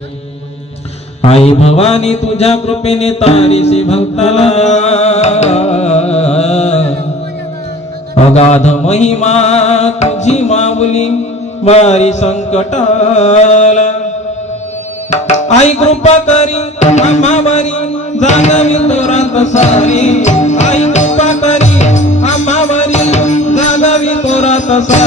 आई भवानी तुझ्या कृपेने तारीसी भक्ताला, अगाध महिमा तुझी माऊली वारी संकटाला। आई कृपा करी आम्हावरी जागावी तोरात सारी, आई कृपा करी आम्हावरी जागावी तोरात सारी।